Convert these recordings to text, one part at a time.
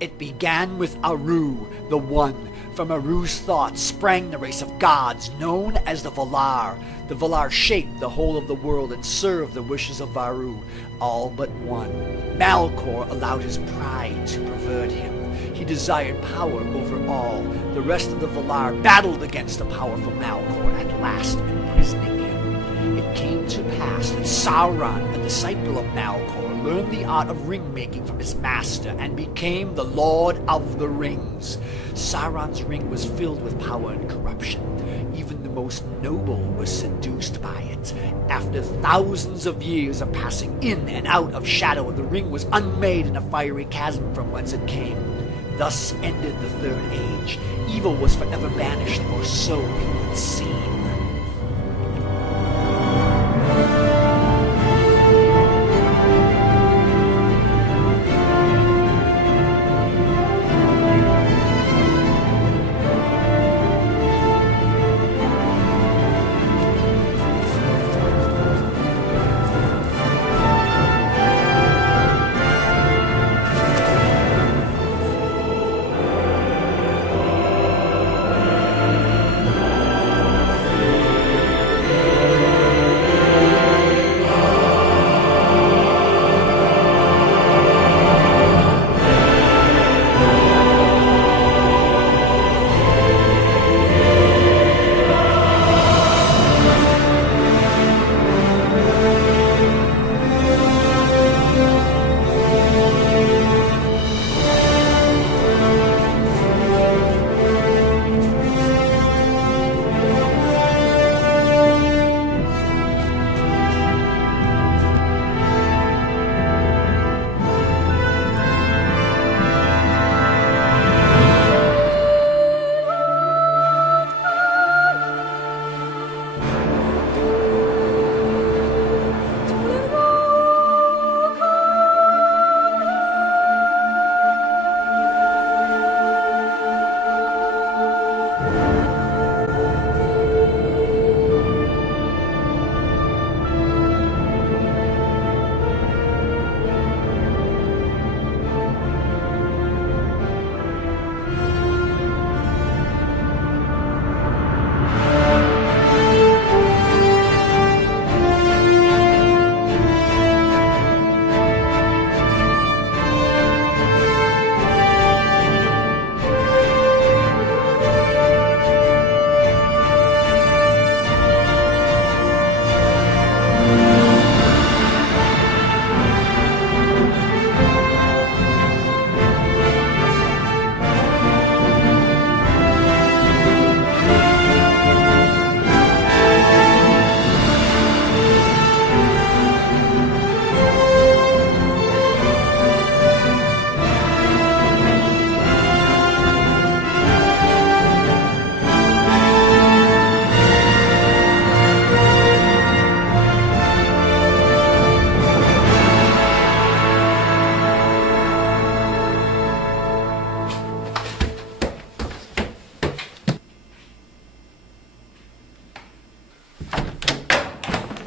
It began with Aru, the One. From Aru's thoughts sprang the race of gods known as the Valar. The Valar shaped the whole of the world and served the wishes of Varu, all but one. Malcor allowed his pride to pervert him. He desired power over all. The rest of the Valar battled against the powerful Malcor, at last imprisoning him. It came to pass that Sauron, a disciple of Malcor, learned the art of ring-making from his master and became the Lord of the Rings. Sauron's ring was filled with power and corruption. Even the most noble were seduced by it. After thousands of years of passing in and out of shadow, the ring was unmade in a fiery chasm from whence it came. Thus ended the Third Age. Evil was forever banished, or so it would seem.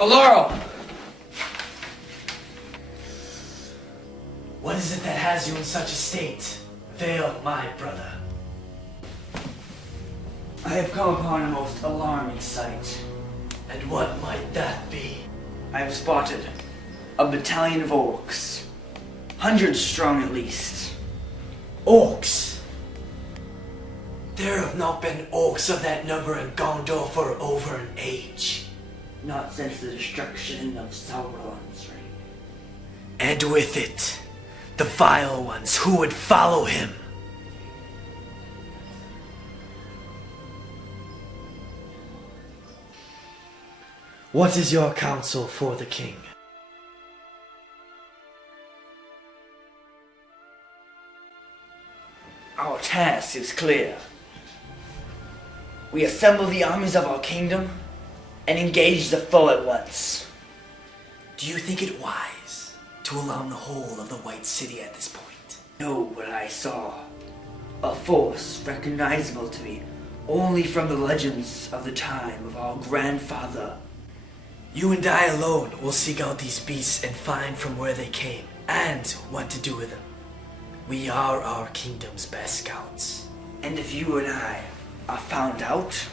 Laurel! What is it that has you in such a state? Vale, my brother. I have come upon a most alarming sight. And what might that be? I have spotted a battalion of orcs. 100 strong at least. Orcs? There have not been orcs of that number in Gondor for over an age. Not since the destruction of Sauron's reign. And with it, the vile ones who would follow him. What is your counsel for the king? Our task is clear. We assemble the armies of our kingdom and engage the foe at once. Do you think it wise to alarm the whole of the White City at this point? Know what I saw. A force recognizable to me only from the legends of the time of our grandfather. You and I alone will seek out these beasts and find from where they came, and what to do with them. We are our kingdom's best scouts. And if you and I are found out,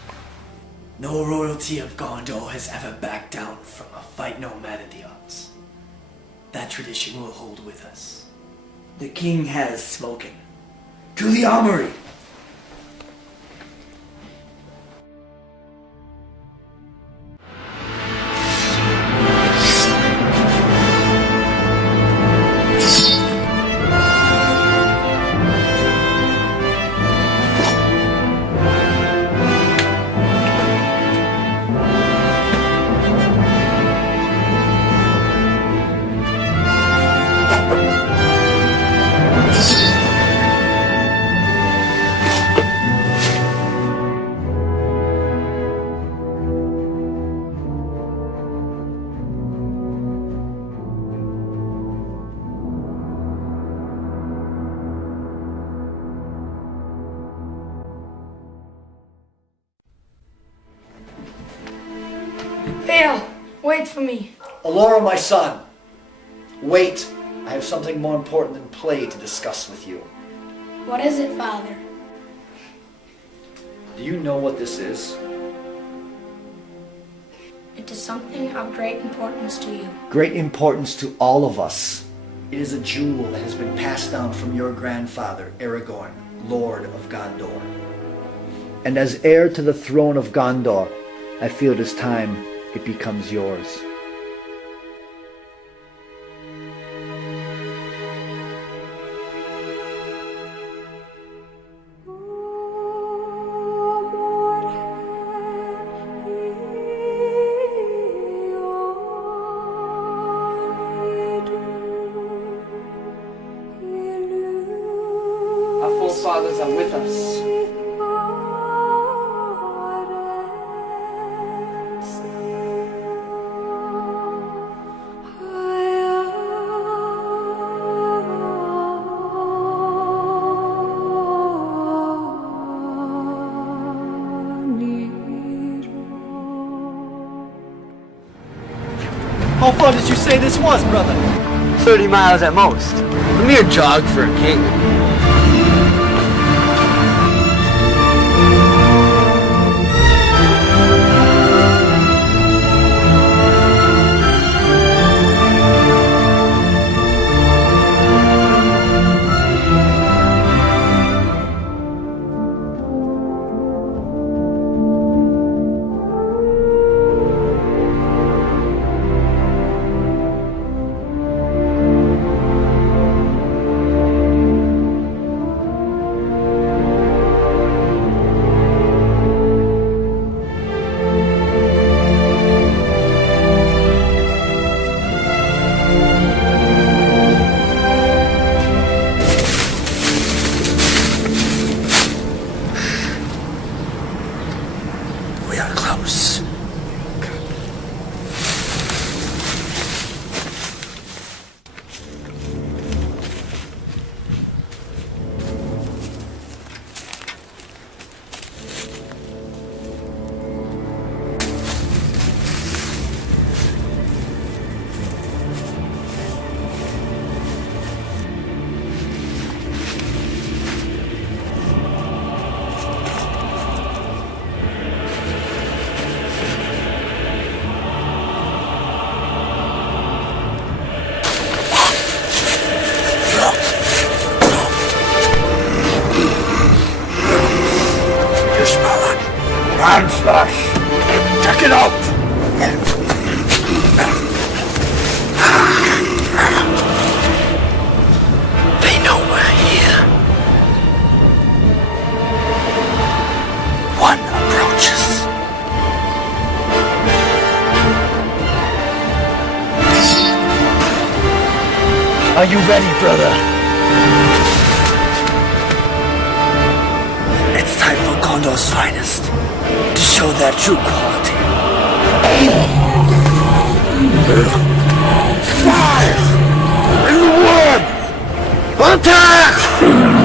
No royalty of Gondor has ever backed down from a fight no matter the odds. That tradition will hold with us. the king has spoken. To the armory! Vale, wait for me. Alora, my son, wait. I have something more important than play to discuss with you. What is it, Father? Do you know what this is? It is something of great importance to you. Great importance to all of us. It is a jewel that has been passed down from your grandfather, Aragorn, Lord of Gondor. And as heir to the throne of Gondor, I feel it is time it becomes yours. Our forefathers are with us. How far did you say this was, brother? 30 miles at most. A mere jog for a king. We are close. Hand slash! Check it out! They know we're here. One approaches. Are you ready, brother? It's time for Gondor's finest to show their true quality. Fire! In the wood! Attack!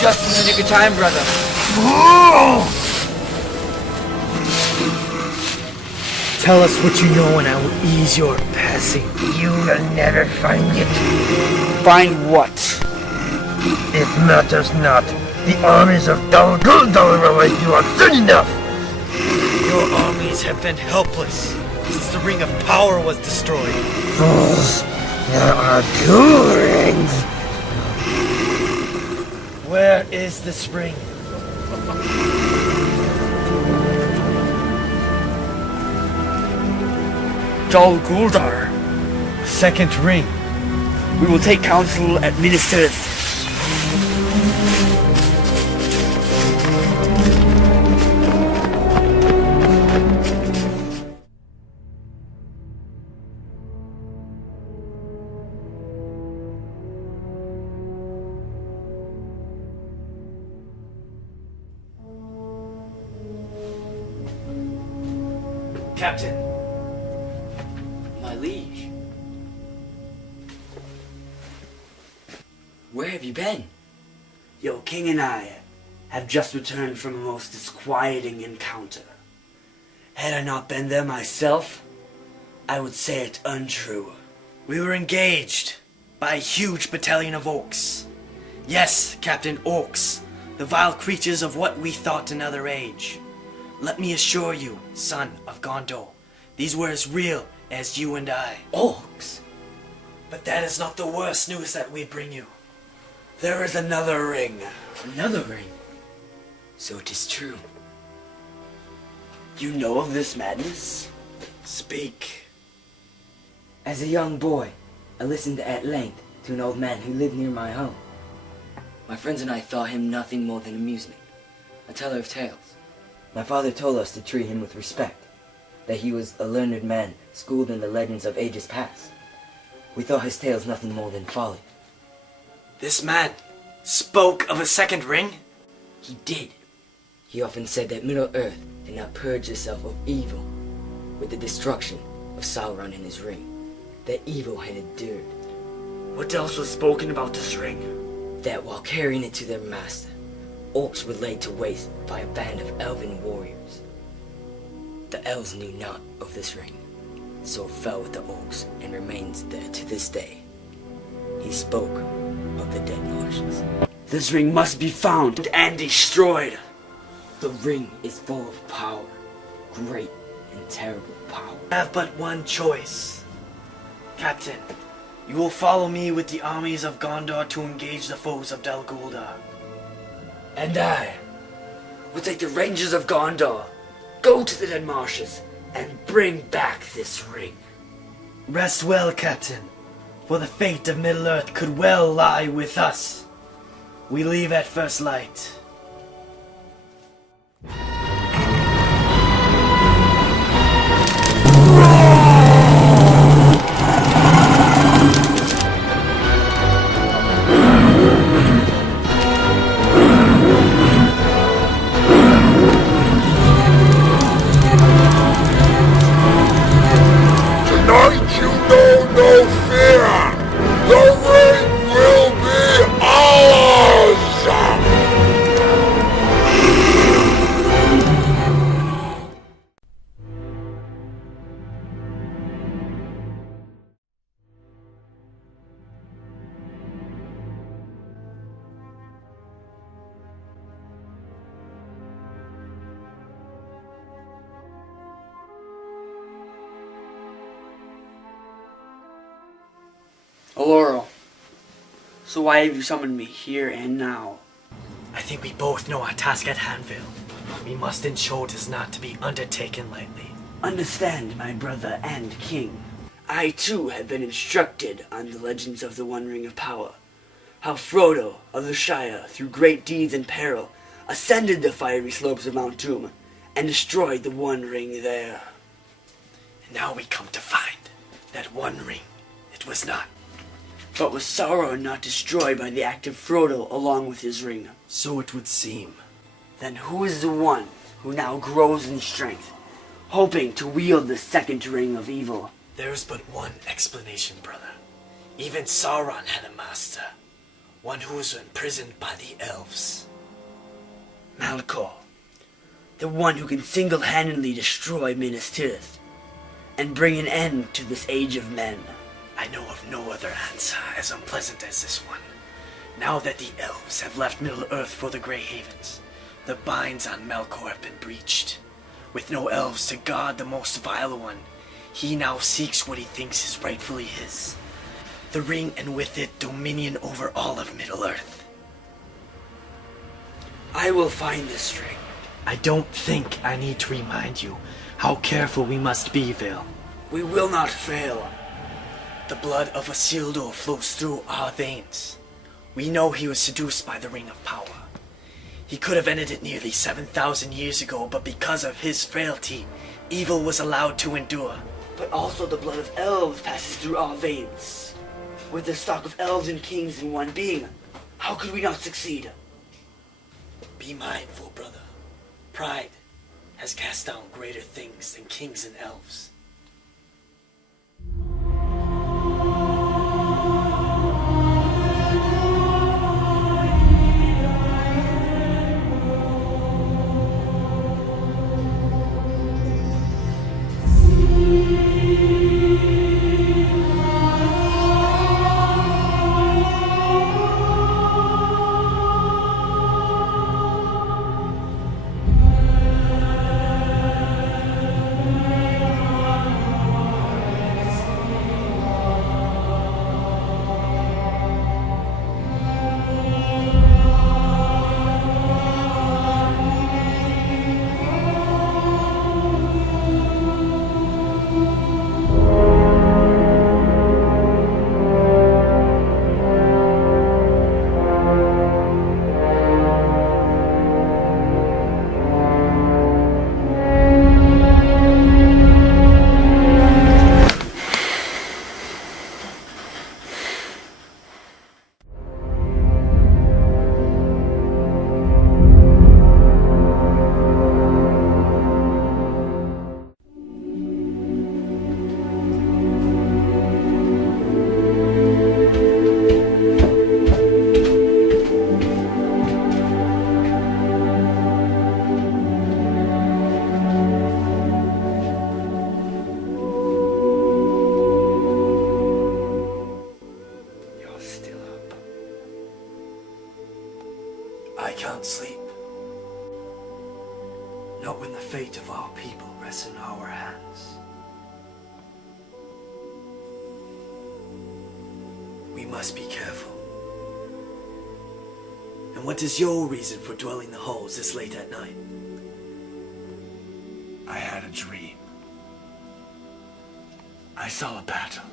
Just in the nick of time, brother. Tell us what you know and I will ease your passing. You will never find it. Find what? It matters not. The armies of Dal Guldur will await you soon enough. Your armies have been helpless since the Ring of Power was destroyed. Fools, there are two rings. Where is this ring? Dal Guldur. Second ring. We will take counsel at Minas Tirith. Captain. My liege. Where have you been? Your king and I have just returned from a most disquieting encounter. Had I not been there myself, I would say it untrue. We were engaged by a huge battalion of orcs. Yes, Captain, orcs, the vile creatures of what we thought another age. Let me assure you, son of Gondor, these were as real as you and I. Orcs? But that is not the worst news that we bring you. There is another ring. Another ring. So it is true. You know of this madness? Speak. As a young boy, I listened at length to an old man who lived near my home. My friends and I thought him nothing more than amusement, a teller of tales. My father told us to treat him with respect, that he was a learned man schooled in the legends of ages past. We thought his tales nothing more than folly. This man spoke of a second ring? He did. He often said that Middle-earth did not purge itself of evil with the destruction of Sauron and his ring, that evil had endured. What else was spoken about this ring? That while carrying it to their master, orcs were laid to waste by a band of elven warriors. The elves knew not of this ring, so it fell with the orcs and remains there to this day. He spoke of the dead marshes. This ring must be found and destroyed. The ring is full of power, great and terrible power. I have but one choice. Captain, you will follow me with the armies of Gondor to engage the foes of Dal Guldur. And I will take the rangers of Gondor, go to the dead marshes, and bring back this ring. Rest well, Captain, for the fate of Middle-earth could well lie with us. We leave at first light. Tonight you know no fear! The ring will be ours! Laurel, so why have you summoned me here and now? I think we both know our task at Hanville. We must ensure it is not to be undertaken lightly. Understand, my brother and king. I too have been instructed on the legends of the One Ring of Power. How Frodo of the Shire, through great deeds and peril, ascended the fiery slopes of Mount Doom and destroyed the One Ring there. And now we come to find that one ring it was not. But was Sauron not destroyed by the act of Frodo along with his ring? So it would seem. Then who is the one who now grows in strength, hoping to wield the second ring of evil? There is but one explanation, brother. Even Sauron had a master. one who was imprisoned by the elves. Malkor, the one who can single-handedly destroy Minas Tirith and bring an end to this age of men. I know of no other answer as unpleasant as this one. Now that the elves have left Middle-earth for the Grey Havens, the binds on Malkor have been breached. With no elves to guard the most vile one, he now seeks what he thinks is rightfully his. The ring, and with it, dominion over all of Middle-earth. I will find this ring. I don't think I need to remind you how careful we must be, Vale. We will not fail. The blood of Isildur flows through our veins. We know he was seduced by the Ring of Power. He could have ended it nearly 7,000 years ago, but because of his frailty, evil was allowed to endure. But also the blood of elves passes through our veins. With the stock of elves and kings in one being, how could we not succeed? Be mindful, brother. Pride has cast down greater things than kings and elves. I can't sleep. Not when the fate of our people rests in our hands. We must be careful. And what is your reason for dwelling the halls this late at night? I had a dream. I saw a battle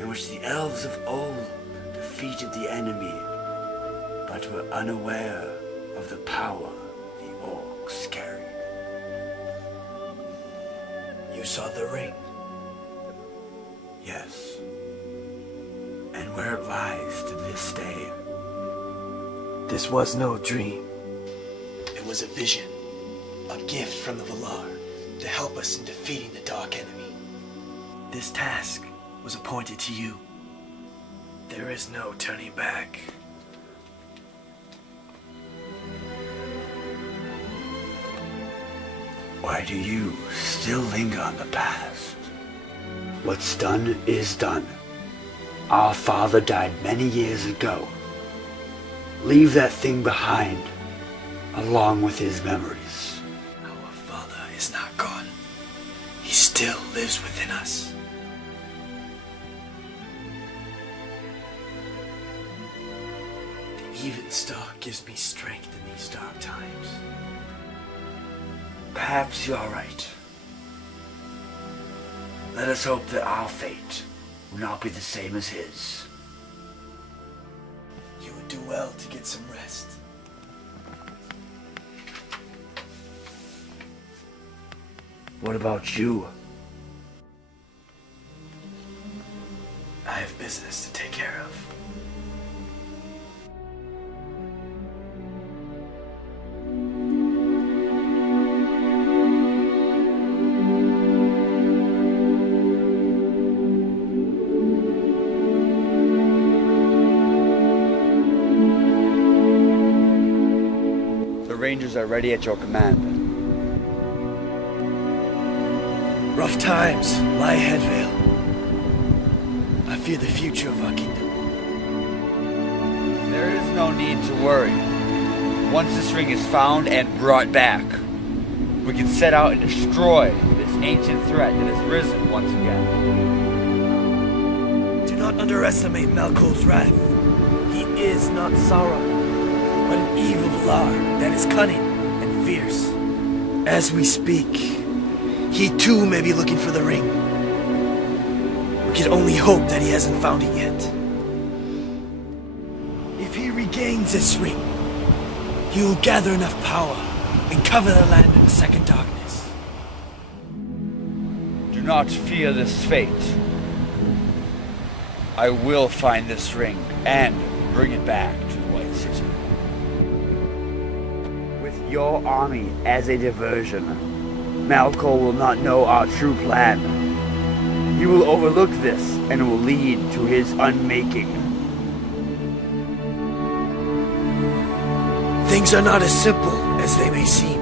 in which the elves of old defeated the enemy, but were unaware of the power the orcs carried. You saw the ring? Yes. And where it lies to this day. This was no dream. It was a vision, a gift from the Valar to help us in defeating the Dark Enemy. This task was appointed to you. There is no turning back. Why do you still linger on the past? What's done is done. Our father died many years ago. Leave that thing behind, along with his memories. Our father is not gone. He still lives within us. The even star gives me strength in these dark times. Perhaps you're right. Let us hope that our fate will not be the same as his. You would do well to get some rest. What about you? I have business to take care of. Rangers are ready at your command. Rough times lie ahead, Vale. I fear the future of our kingdom. There is no need to worry. Once this ring is found and brought back, we can set out and destroy this ancient threat that has risen once again. Do not underestimate Malcolm's wrath. He is not Sauron, but an evil Valar that is cunning and fierce. As we speak, he too may be looking for the ring. We can only hope that he hasn't found it yet. If he regains this ring, he will gather enough power and cover the land in a second darkness. Do not fear this fate. I will find this ring and bring it back to the White City. With your army as a diversion, Malco will not know our true plan. He will overlook this and will lead to his unmaking. Things are not as simple as they may seem.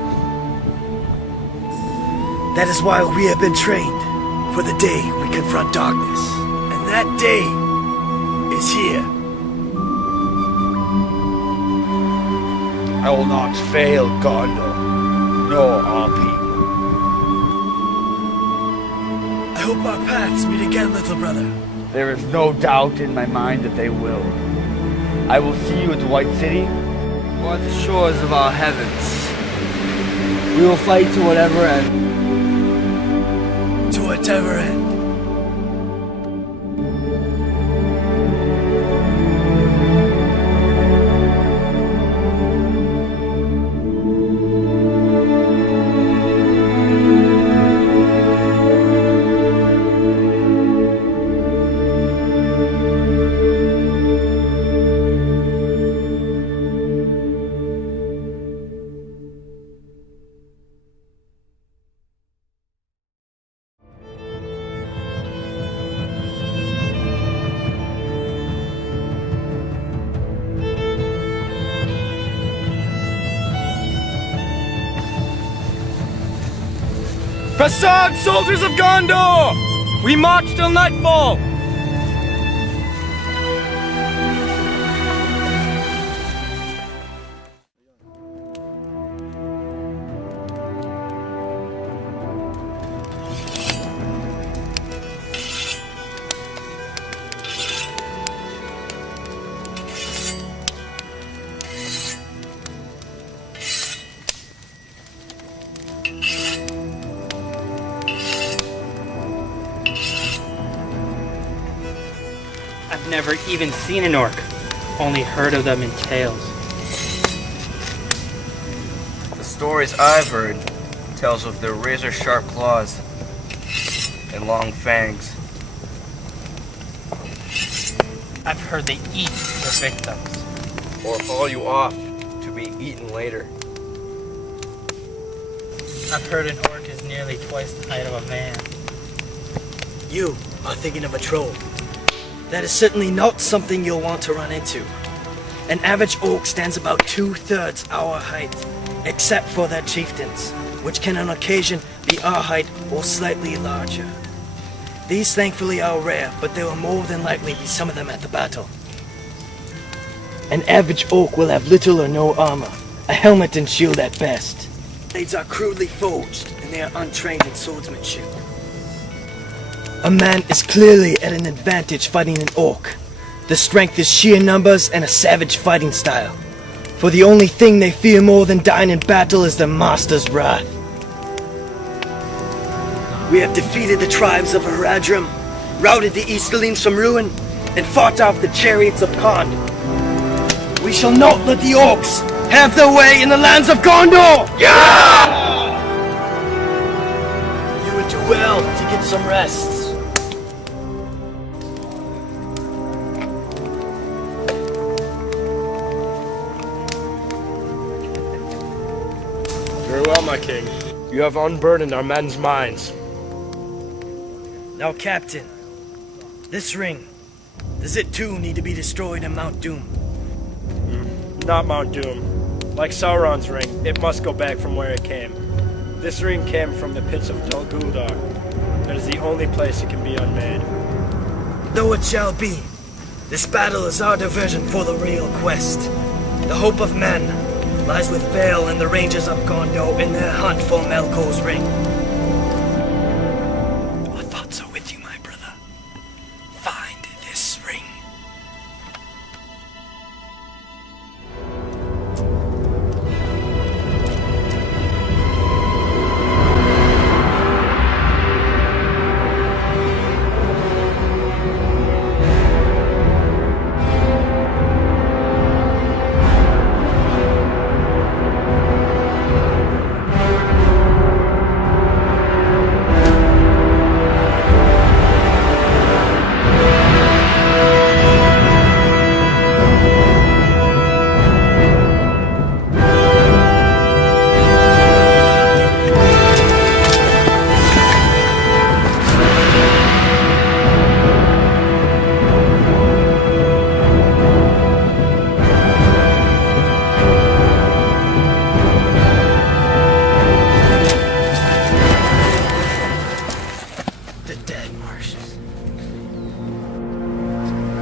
That is why we have been trained for the day we confront darkness. And that day is here. I will not fail Gondor, nor our people. I hope our paths meet again, little brother. There is no doubt in my mind that they will. I will see you at the White City, or at the shores of our heavens. We will fight to whatever end. To whatever end. Press on, soldiers of Gondor! We march till nightfall! I've never even seen an orc, only heard of them in tales. The stories I've heard tells of their razor-sharp claws and long fangs. I've heard they eat their victims. Or haul you off to be eaten later. I've heard an orc is nearly twice the height of a man. You are thinking of a troll. That is certainly not something you'll want to run into. An average orc stands about 2/3 our height, except for their chieftains, which can on occasion be our height or slightly larger. These thankfully are rare, but there will more than likely be some of them at the battle. An average orc will have little or no armor, a helmet and shield at best. Blades are crudely forged, and they are untrained in swordsmanship. A man is clearly at an advantage fighting an orc. The strength is sheer numbers and a savage fighting style. For the only thing they fear more than dying in battle is their master's wrath. We have defeated the tribes of Haradrim, routed the Easterlings from ruin, and fought off the chariots of Khand. We shall not let the orcs have their way in the lands of Gondor! Yeah! You would do well to get some rest. Very well, my king. You have unburdened our men's minds. Now, Captain, this ring, does it too need to be destroyed in Mount Doom? Not Mount Doom. Like Sauron's ring, it must go back from where it came. This ring came from the pits of Dol Guldur. That is the only place it can be unmade. Though it shall be, this battle is our diversion for the real quest. The hope of men lies with Vale and the Rangers of Gondor in their hunt for Melkor's ring. Our thoughts are with you, my brother. Find this ring.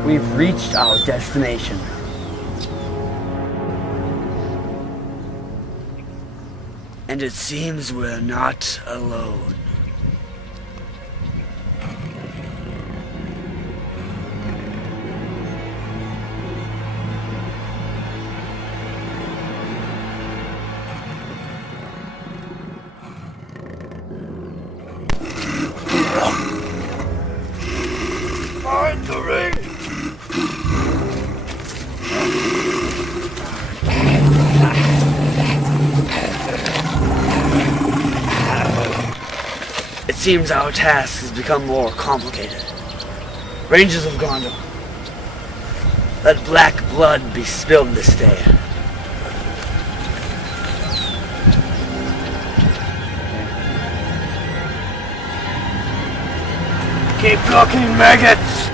We've reached our destination. And it seems we're not alone. Find the ring! It seems our task has become more complicated. Rangers of Gondor, let black blood be spilled this day. Keep looking, maggots!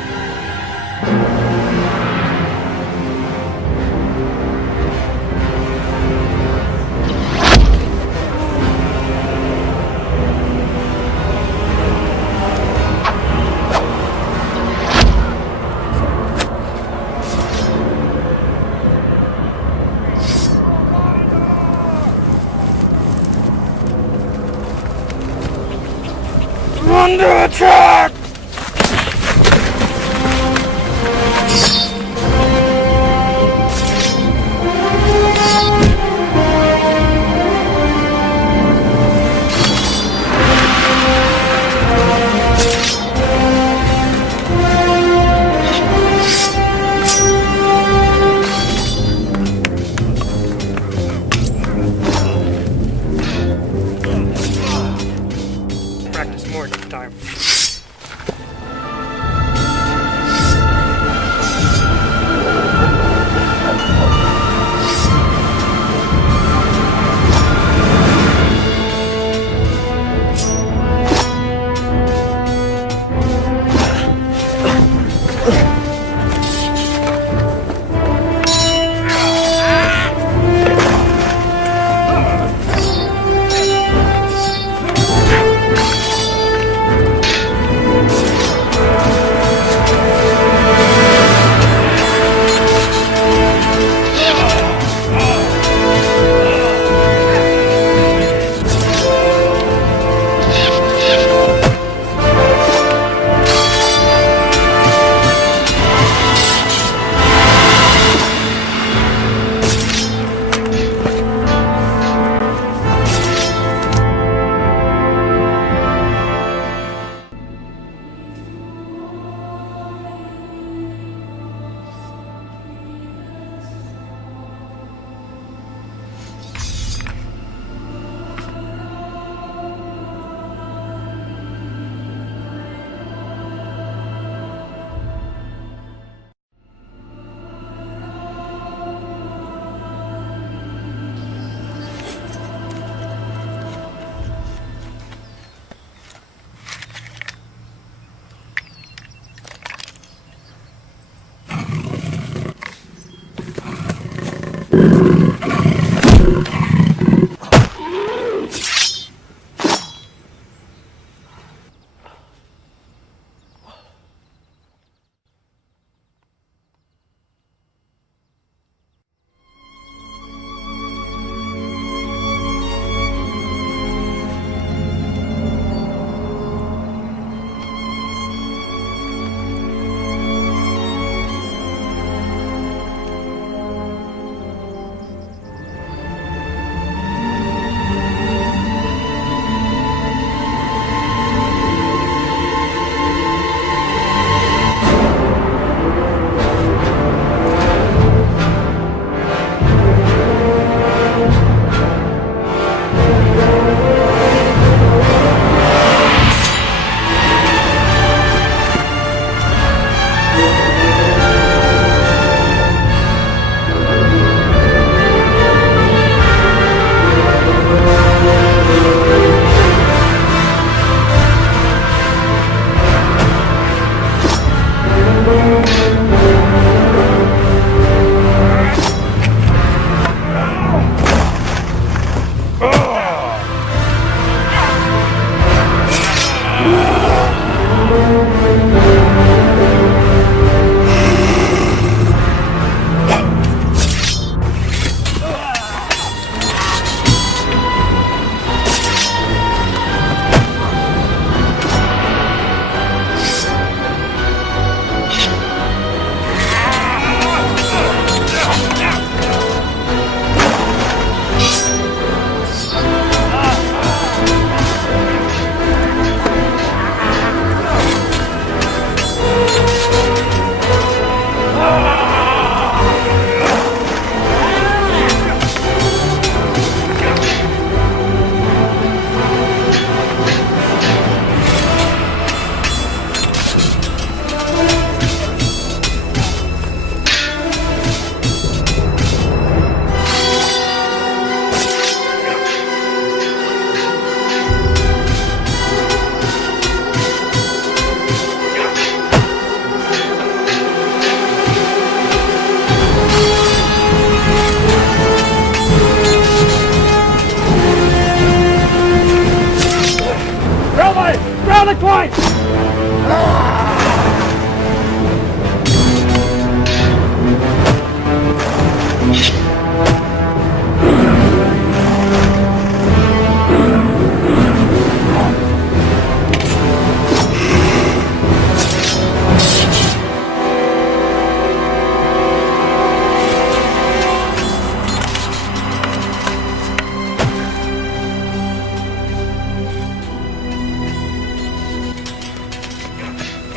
Under attack! Practice more next time.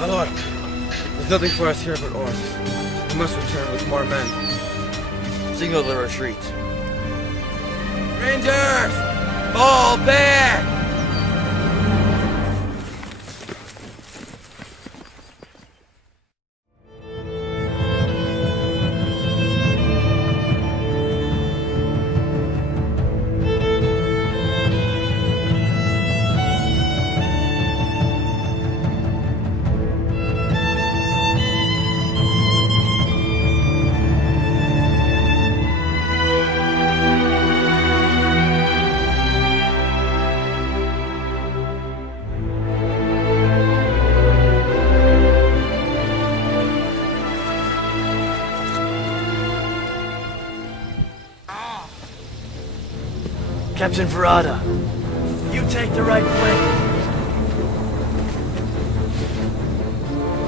My lord, there's nothing for us here but orcs. We must return with more men. Signal the retreat. Rangers! Fall back! Captain Verada, you take the right flank.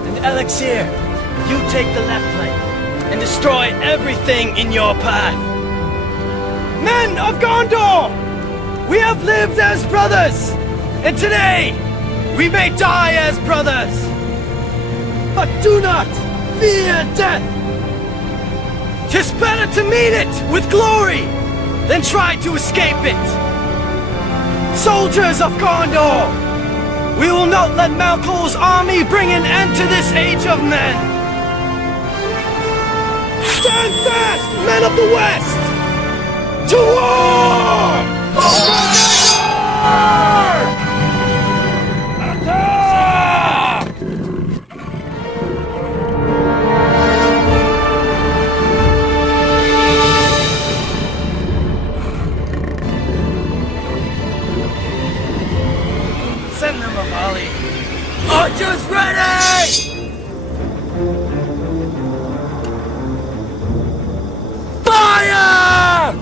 And Elixir, you take the left flank and destroy everything in your path. Men of Gondor, we have lived as brothers, and today we may die as brothers. But do not fear death. 'Tis better to meet it with glory then try to escape it! Soldiers of Gondor! We will not let Malcol's army bring an end to this age of men! Stand fast, men of the West! To war! Attack! Send them a volley. Archers ready! Fire!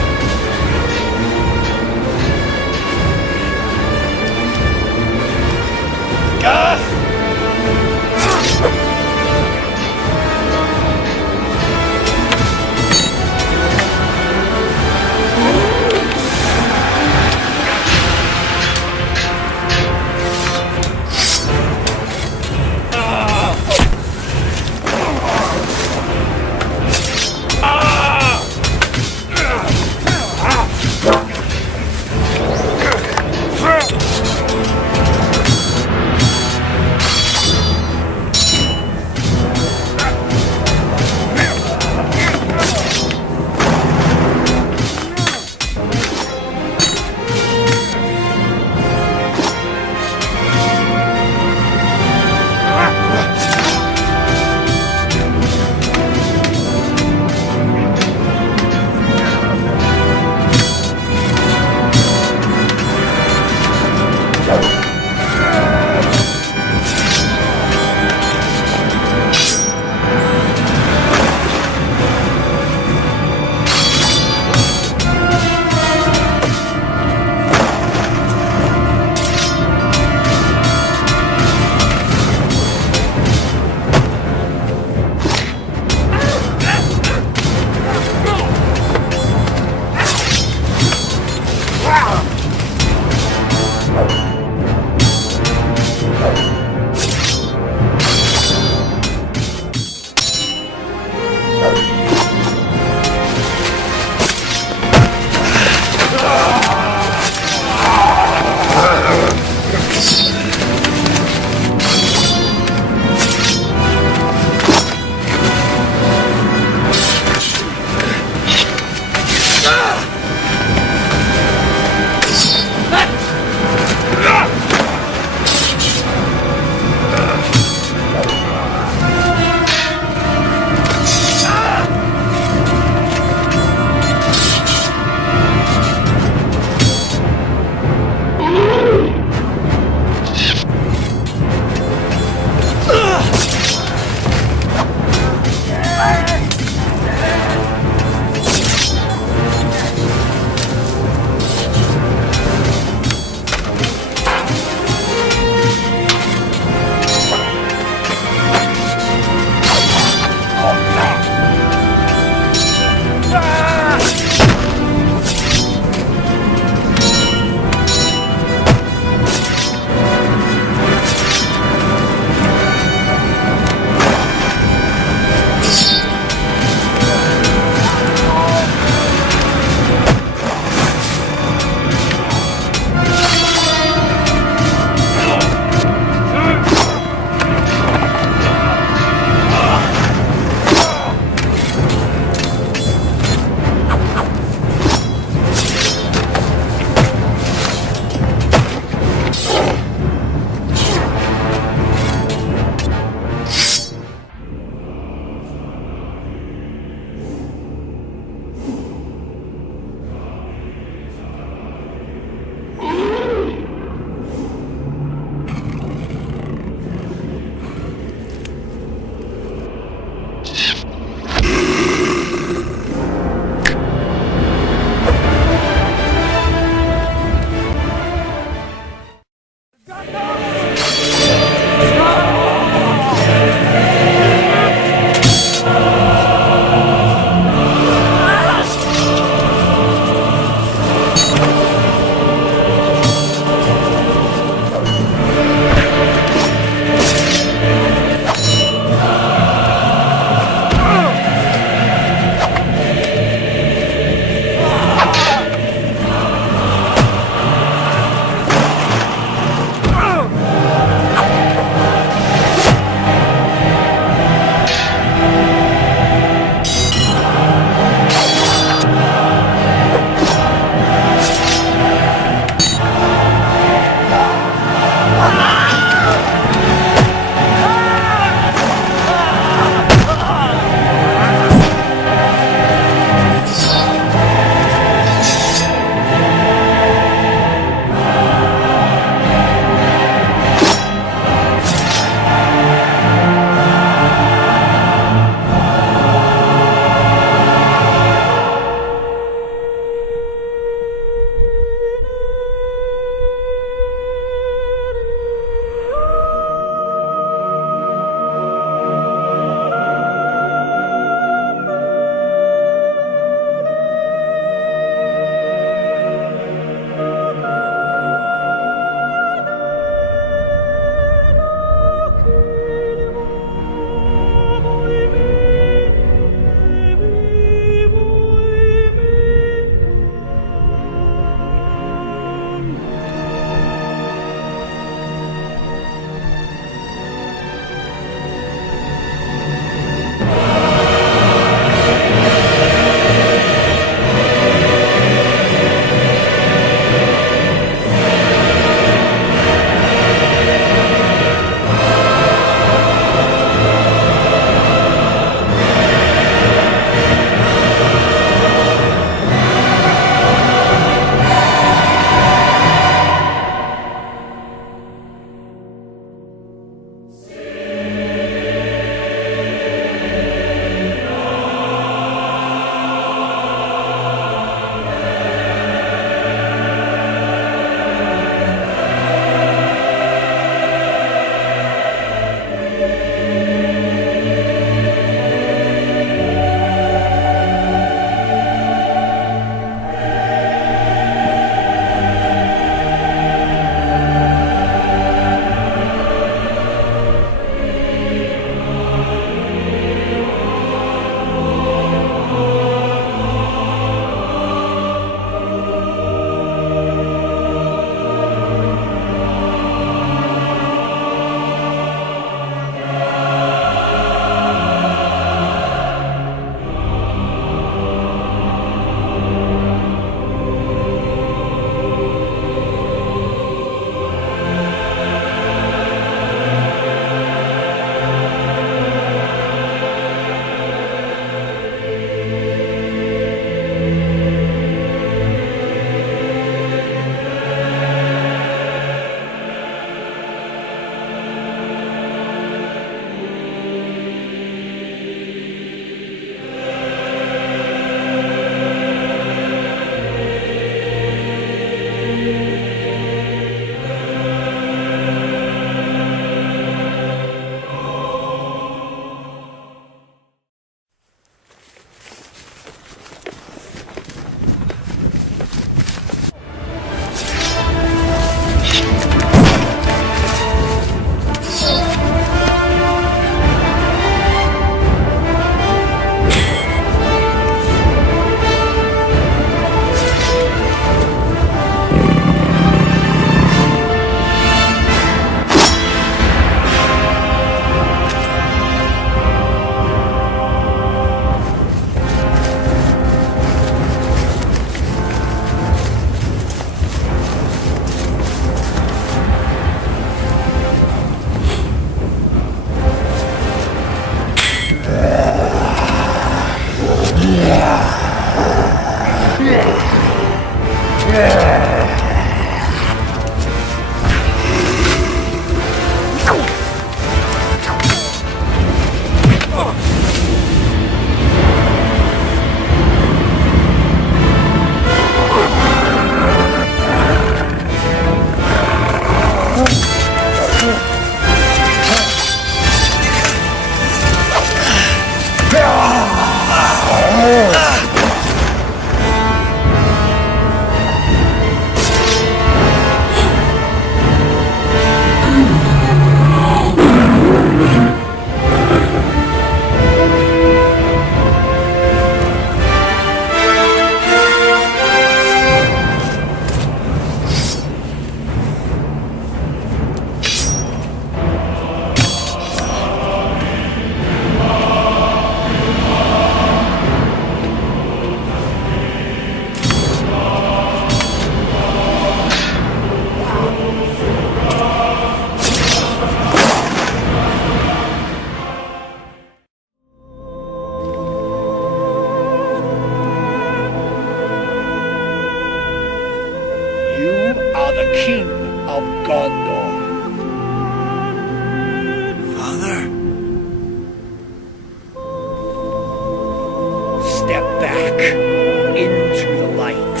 into the light.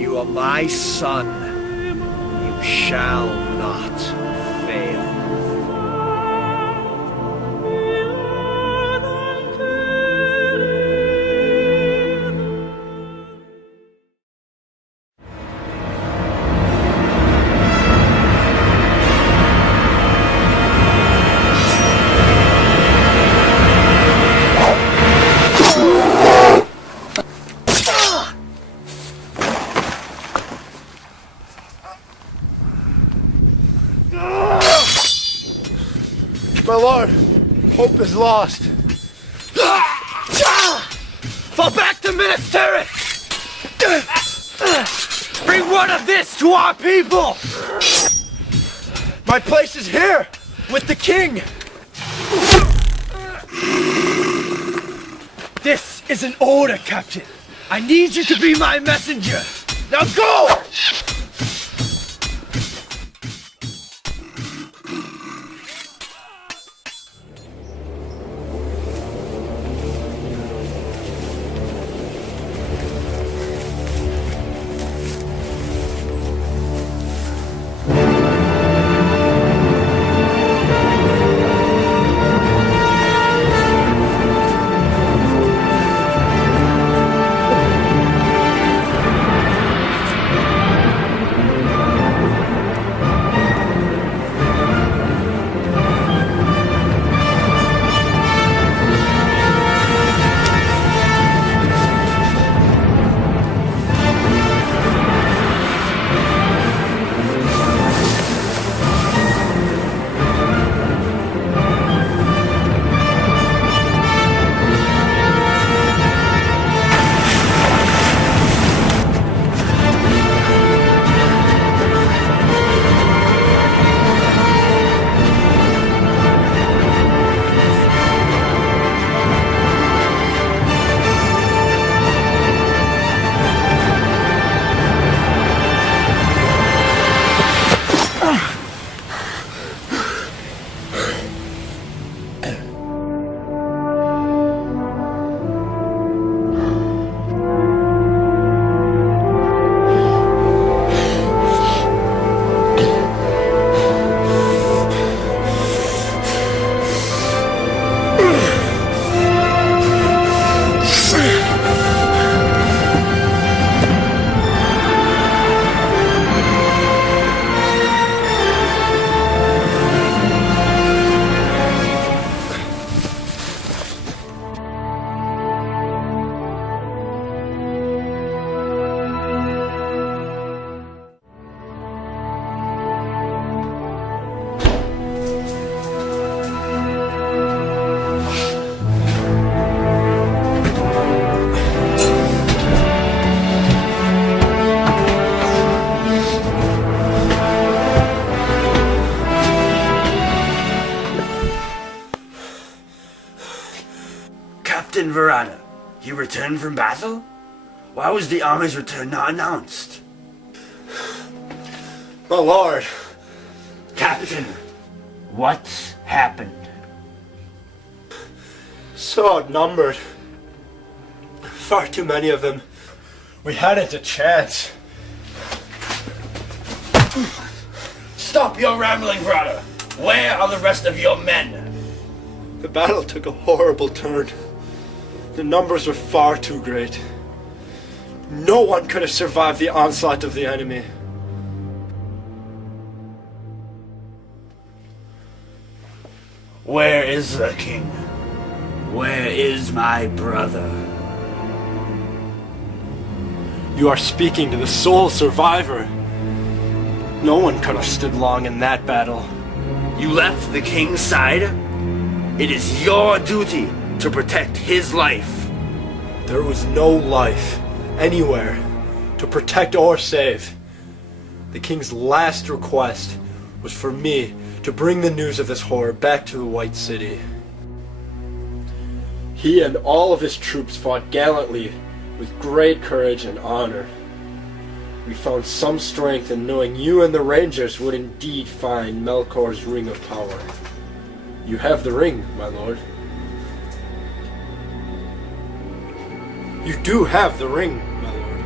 You are my son. You shall not fail. My lord, hope is lost. Fall back to Minas Tirith! Bring one of this to our people! My place is here, with the king. This is an order, Captain. I need you to be my messenger. Now go! Captain Verada, you returned from battle? Why was the army's return not announced? My lord. Captain, what happened? So outnumbered. Far too many of them. We hadn't a chance. Stop your rambling, Verada! Where are the rest of your men? The battle took a horrible turn. The numbers were far too great. No one could have survived the onslaught of the enemy. Where is the king? Where is my brother? You are speaking to the sole survivor. No one could have stood long in that battle. You left the king's side? It is your duty to protect his life. There was no life anywhere to protect or save. The king's last request was for me to bring the news of this horror back to the White City. He and all of his troops fought gallantly with great courage and honor. we found some strength in knowing you and the Rangers would indeed find Melkor's Ring of Power. You have the ring, my lord. You do have the ring, my lord.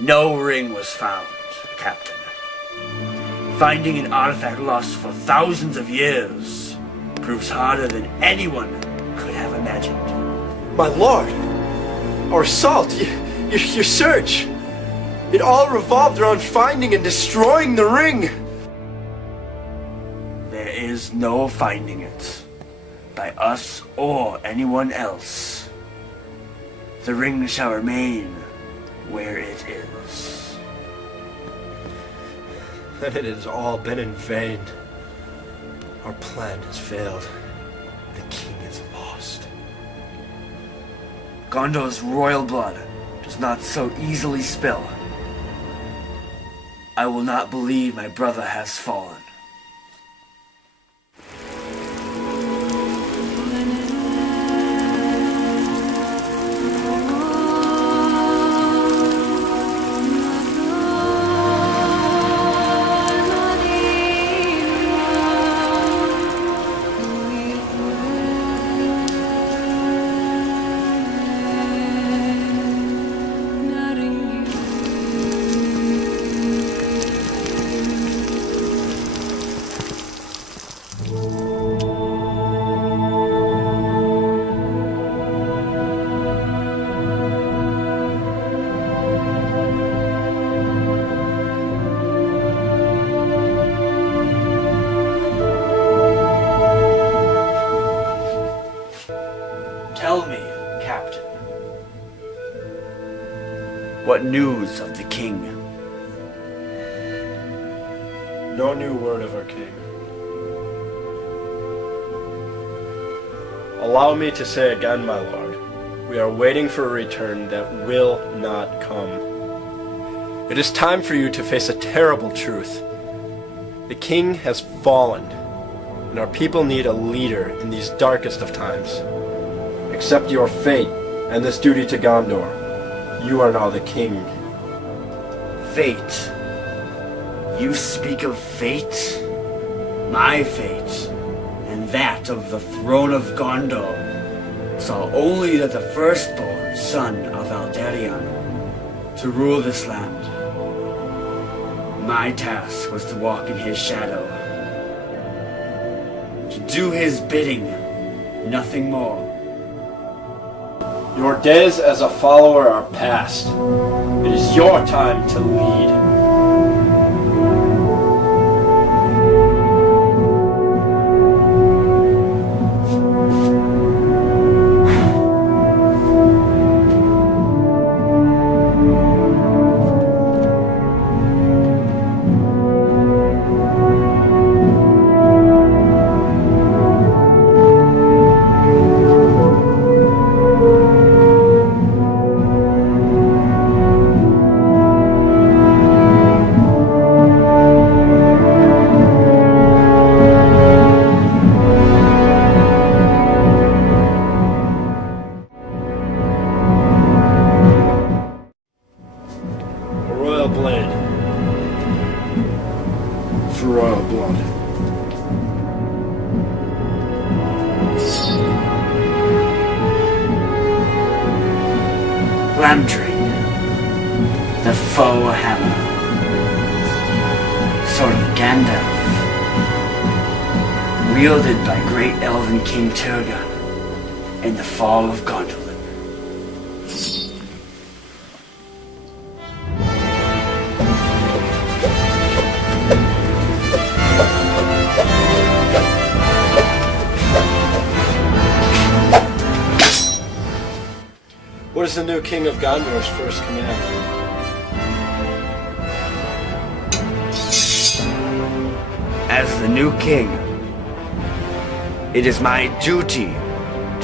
No ring was found, Captain. Finding an artifact lost for thousands of years proves harder than anyone could have imagined. My lord, our assault, your search, it all revolved around finding and destroying the ring. There is no finding it, by us or anyone else. The ring shall remain where it is. Then it has all been in vain. Our plan has failed. The king is lost. Gondor's royal blood does not so easily spill. I will not believe my brother has fallen. Tell me, Captain, what news of the king? No new word of our king. Allow me to say again, my lord, we are waiting for a return that will not come. It is time for you to face a terrible truth. The king has fallen, and our people need a leader in these darkest of times. Accept your fate and this duty to Gondor. You are now the king. Fate? You speak of fate? My fate, and that of the throne of Gondor, saw only that the firstborn son of Aldarion to rule this land. My task was to walk in his shadow, to do his bidding, nothing more. Your days as a follower are past. It is your time to lead. Royal blood. Lamdring, the foe hammer, sword of Gandalf, wielded by great elven King Turgon in the fall of Gondolin. What is the new king of Gondor's first command? As the new king, it is my duty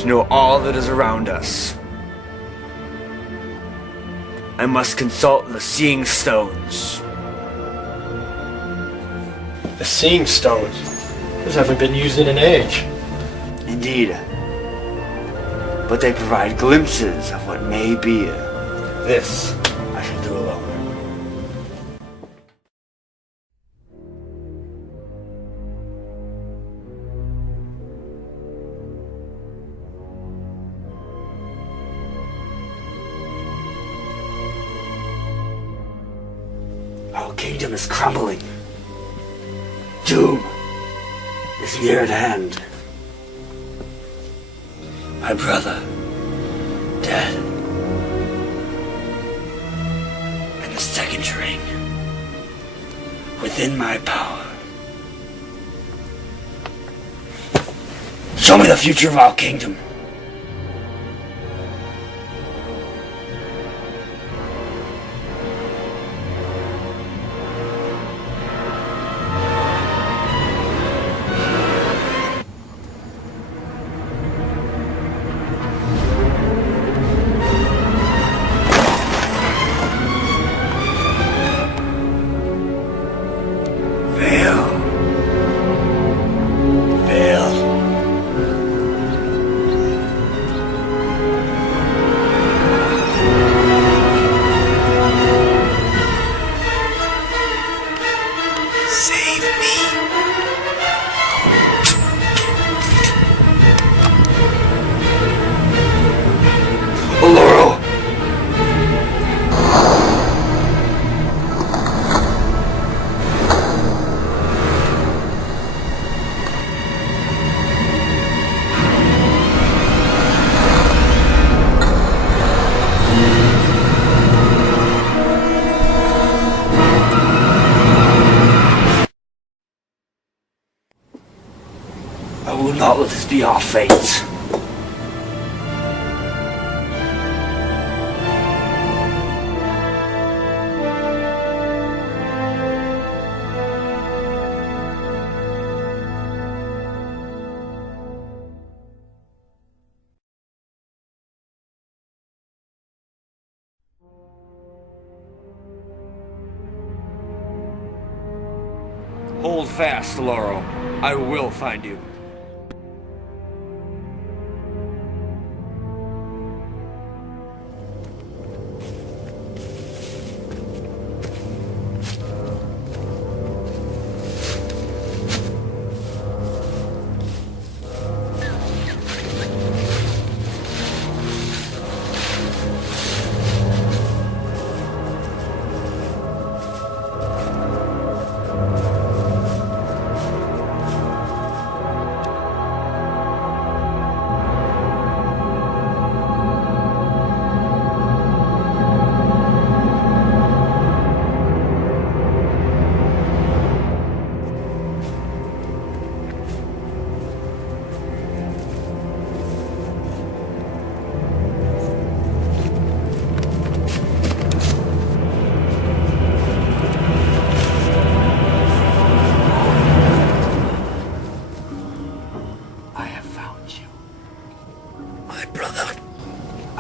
to know all that is around us. I must consult the Seeing Stones. The Seeing Stones? Those haven't been used in an age. Indeed. but they provide glimpses of what may be. This I shall do alone. Our kingdom is crumbling. Doom is near at hand. My brother, dead. And the second ring, within my power. Show me the future of our kingdom. I will not let this be our fate. Hold fast, Laurel. I will find you.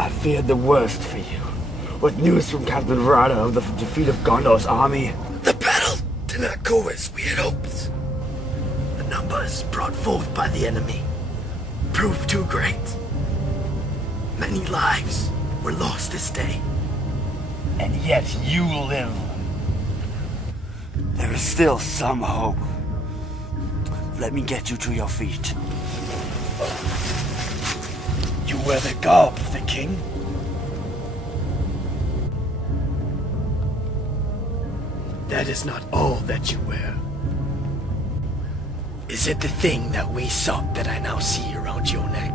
I feared the worst for you. With news from Captain Verada of the defeat of Gondor's army. The battle did not go as we had hoped. The numbers brought forth by the enemy proved too great. Many lives were lost this day. And yet you live. There is still some hope. Let me get you to your feet. You wear the garb of the king? That is not all that you wear. Is it the thing that we sought that I now see around your neck?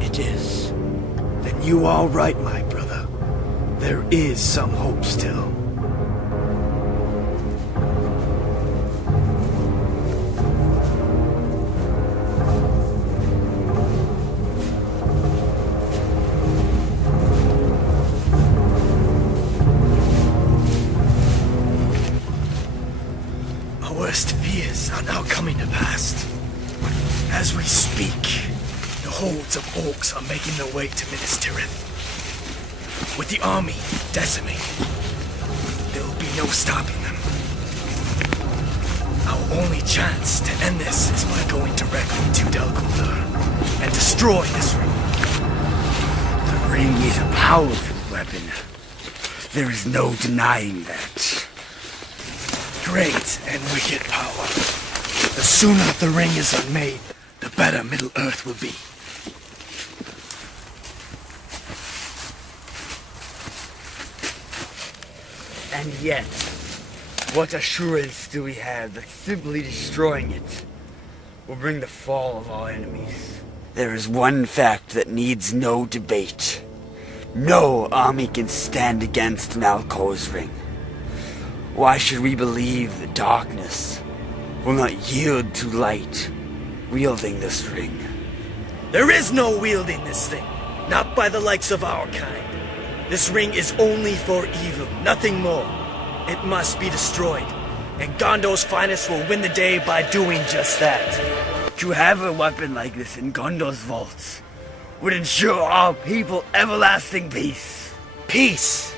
It is. Then you are right, my brother. There is some hope still. Our worst fears are now coming to pass. As we speak, the hordes of orcs are making their way to Minas Tirith. With the army decimated, there will be no stopping them. Our only chance to end this is by going directly to Dal Guldur and destroy this ring. The ring is a powerful weapon. There is no denying that. Great and wicked power. The sooner the ring is unmade, the better Middle-earth will be. And yet, what assurance do we have that simply destroying it will bring the fall of our enemies? There is one fact that needs no debate. No army can stand against Nalkor's ring. Why should we believe the darkness will not yield to light wielding this ring? There is no wielding this thing, not by the likes of our kind. This ring is only for evil, nothing more. It must be destroyed, and Gondor's finest will win the day by doing just that. To have a weapon like this in Gondor's vaults would ensure our people everlasting peace. Peace?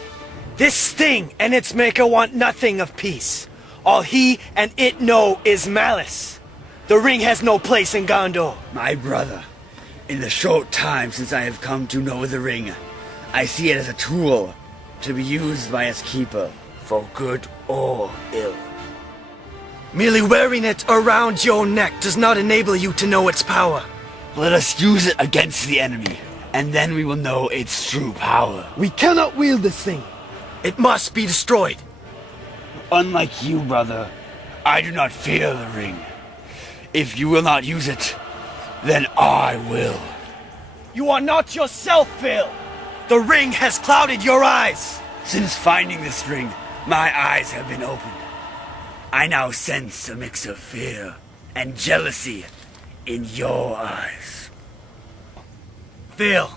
This thing and its maker want nothing of peace. All he and it know is malice. The ring has no place in Gondor. My brother, in the short time since I have come to know the ring, I see it as a tool to be used by its keeper for good or ill. Merely wearing it around your neck does not enable you to know its power. Let us use it against the enemy, and then we will know its true power. We cannot wield this thing. It must be destroyed. Unlike you, brother, I do not fear the ring. If you will not use it, then I will. You are not yourself, Phil. The ring has clouded your eyes. Since finding this ring, my eyes have been opened. I now sense a mix of fear and jealousy in your eyes. Phil,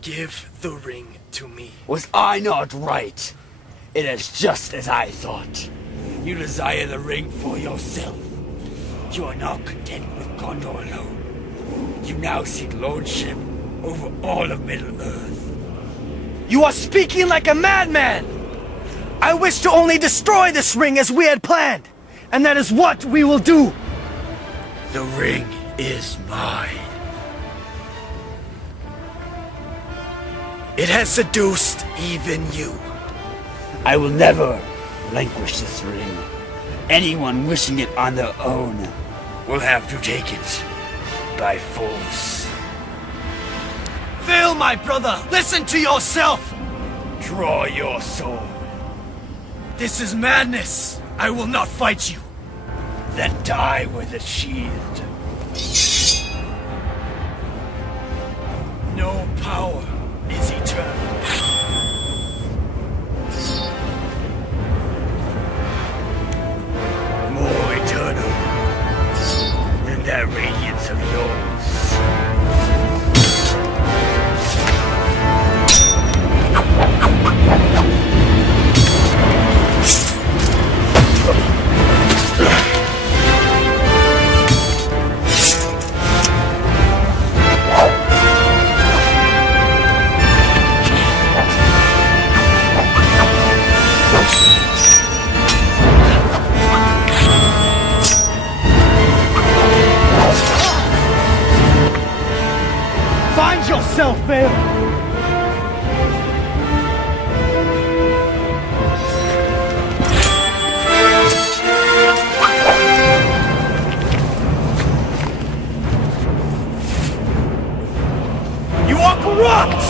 give the ring to me. Was I not right? It is just as I thought. You desire the ring for yourself. You are not content with Gondor alone. You now seek lordship over all of Middle-earth. You are speaking like a madman! I wish to only destroy this ring as we had planned, and that is what we will do! The ring is mine. It has seduced even you. I will never relinquish this ring. Anyone wishing it on their own will have to take it by force. Phil, my brother, listen to yourself! Draw your sword. This is madness. I will not fight you. Then die with it sheathed. No power is eternal. More eternal than that radiance of yours. Find yourself, Phil! You are corrupt!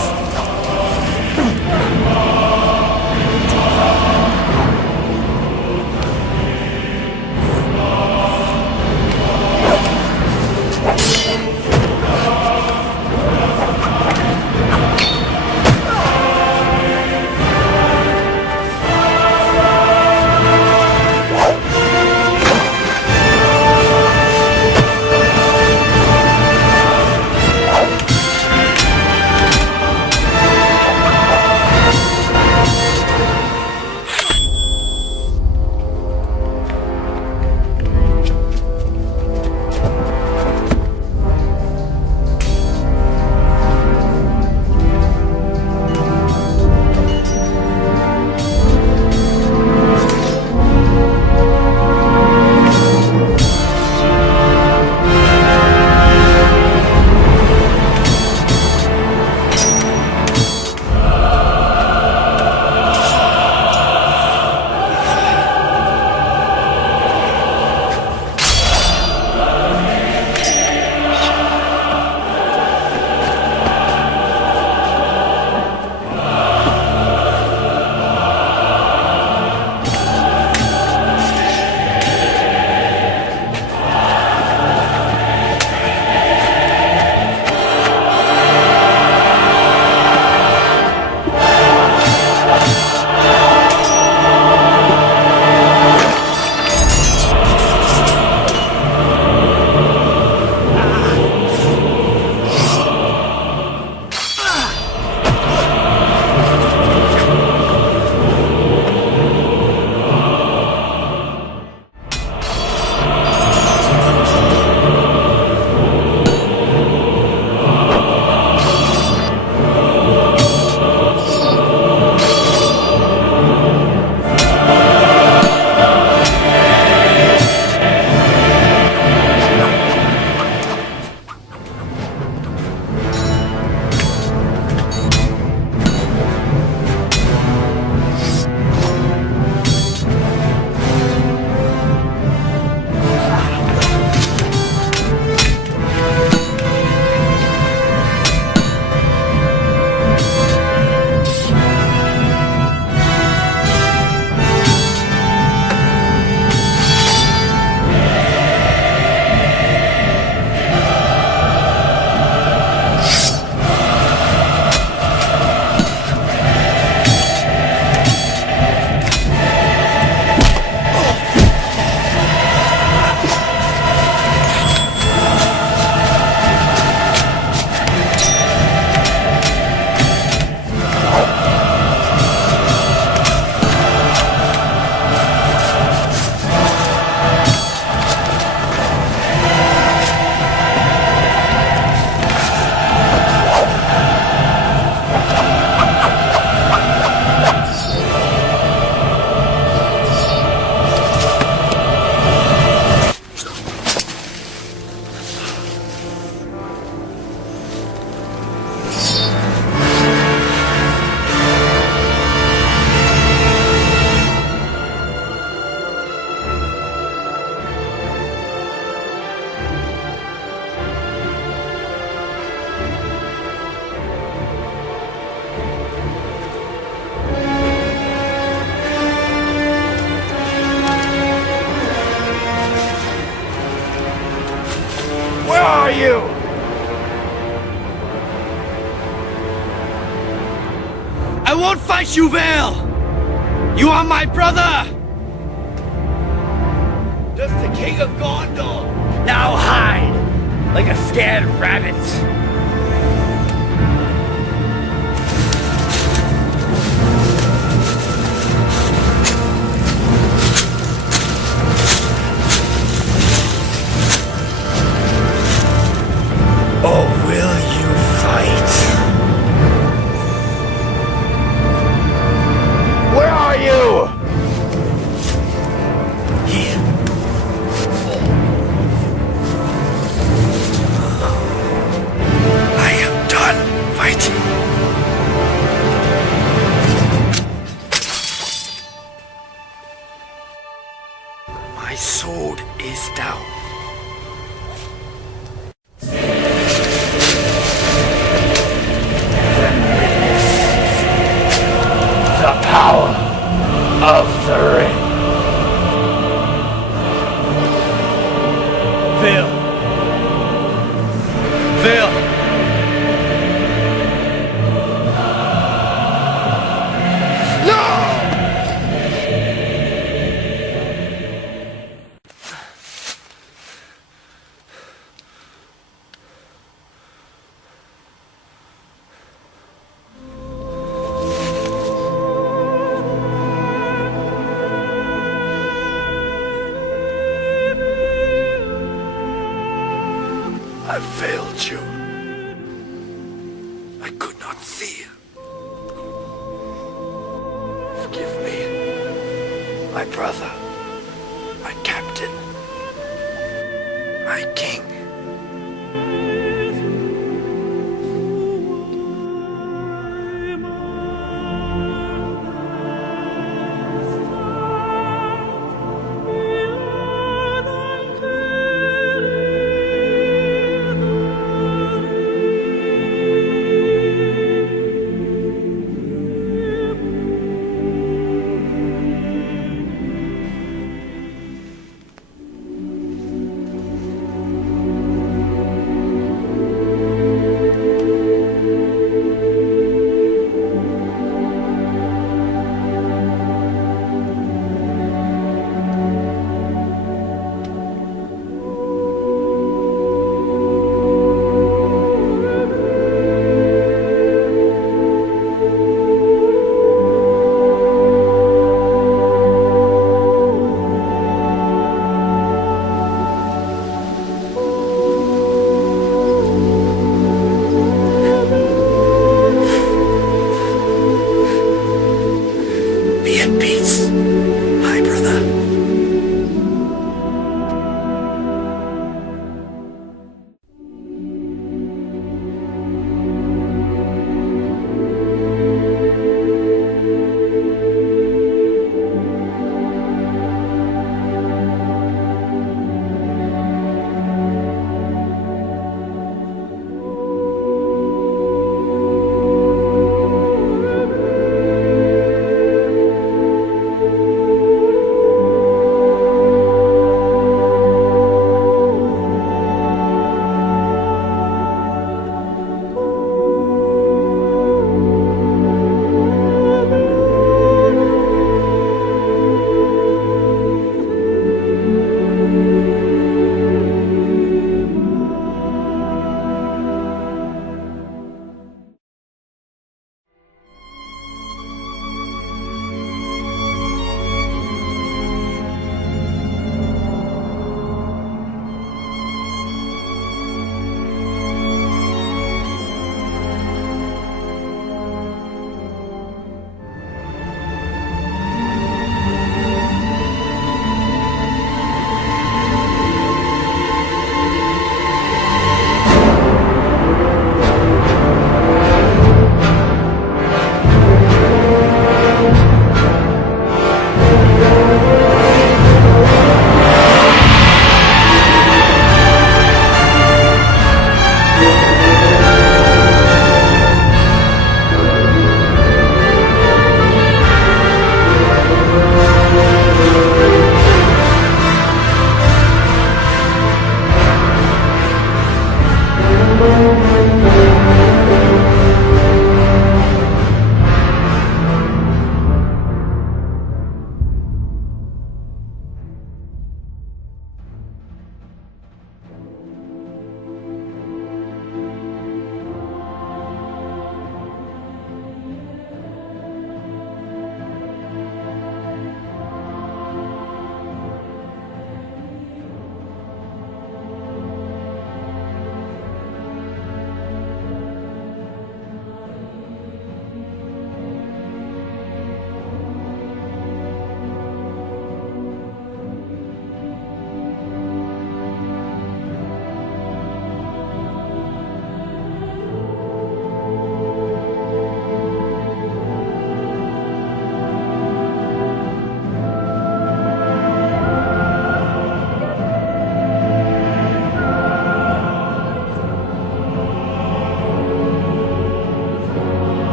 are you? I won't fight you, Vale! You are my brother! Just the king of Gondor. Now hide, like a scared rabbit. Or will you fight? Where are you? Here. I am done fighting. My sword is down. The power of the ring. Vale! Vale! I failed you. I could not see you. Forgive me, my brother, my captain, my king.